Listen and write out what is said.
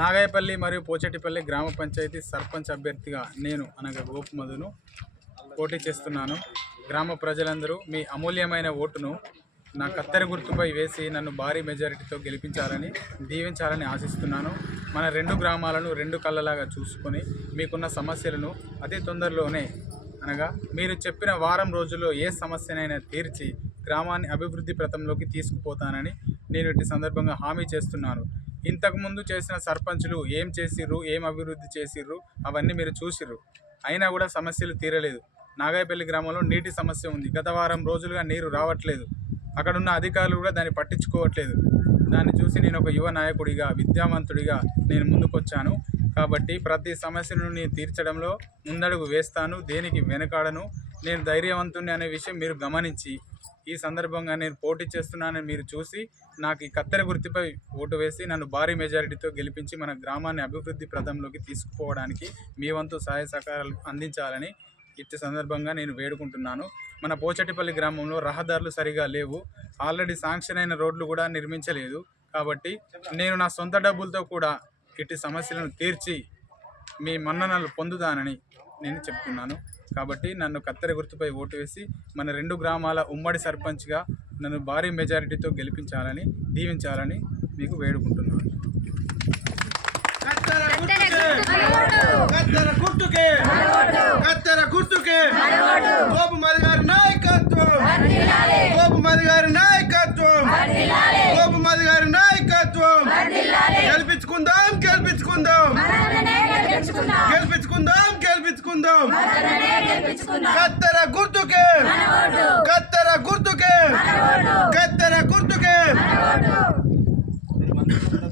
నాగాయపల్లి మరియు పోచెటిపల్లి గ్రామ పంచాయతీ సర్పంచ్ అభ్యర్థిగా నేను అనగా గోపు మధును పోటీ చేస్తున్నాను. గ్రామ ప్రజలందరూ మీ అమూల్యమైన ఓటును నా కత్తెర గుర్తుపై వేసి నన్ను భారీ మెజారిటీతో గెలిపించాలని దీవించాలని ఆశిస్తున్నాను. మన రెండు గ్రామాలను రెండు కళ్ళలాగా చూసుకొని మీకున్న సమస్యలను అతి తొందరలోనే అనగా మీరు చెప్పిన వారం రోజుల్లో ఏ సమస్యనైనా తీర్చి గ్రామాన్ని అభివృద్ధి ప్రతంలోకి తీసుకుపోతానని నేను ఇటు సందర్భంగా హామీ చేస్తున్నాను. ఇంతకుముందు చేసిన సర్పంచులు ఏం చేసిర్రు ఏం అభివృద్ధి చేసిర్రు అవన్నీ మీరు చూసిర్రు. అయినా కూడా సమస్యలు తీరలేదు. నాగాయపల్లి గ్రామంలో నీటి సమస్య ఉంది. గత వారం రోజులుగా నీరు రావట్లేదు. అక్కడున్న అధికారులు కూడా దాన్ని పట్టించుకోవట్లేదు. దాన్ని చూసి నేను ఒక యువ నాయకుడిగా విద్యావంతుడిగా నేను ముందుకొచ్చాను. కాబట్టి ప్రతి సమస్యను నేను తీర్చడంలో ముందడుగు వేస్తాను. దేనికి వెనకాడను? నేను ధైర్యవంతుని అనే విషయం మీరు గమనించి ఈ సందర్భంగా నేను పోటీ చేస్తున్నానని మీరు చూసి నాకు ఈ కత్తెర గుర్తిపై ఓటు వేసి నన్ను భారీ మెజారిటీతో గెలిపించి మన గ్రామాన్ని అభివృద్ధి ప్రదంలోకి తీసుకుపోవడానికి మీ వంతు సహాయ సహకారాలు అందించాలని ఇట్టి సందర్భంగా నేను వేడుకుంటున్నాను. మన పోచటిపల్లి గ్రామంలో రహదారులు సరిగా లేవు. ఆల్రెడీ శాంక్షన్ అయిన రోడ్లు కూడా నిర్మించలేదు. కాబట్టి నేను నా సొంత డబ్బులతో కూడా ఇట్టి సమస్యలను తీర్చి మీ మన్ననలు పొందుతానని నేను చెప్తున్నాను. కాబట్టి నన్ను కత్తెర గుర్తుపై ఓటు వేసి మన రెండు గ్రామాల ఉమ్మడి సర్పంచ్గా నన్ను భారీ మెజారిటీతో గెలిపించాలని దీవించాలని మీకు వేడుకుంటున్నాను. కత్తెర గుర్తుకే కత్తెర గుర్తుకే. గోపు మది గారి నాయకత్వం గోపు మది గారి నాయకత్వం గోపు మది గారి నాయకత్వం గెలిపించుకుందాం గెలిపించుకుందాం. గెలిపించుకుందాం. గెలిపించుకుందాం కత్తెర గుర్తుకే. కత్తెర గుర్తుకే. కత్తెర గుర్తుకే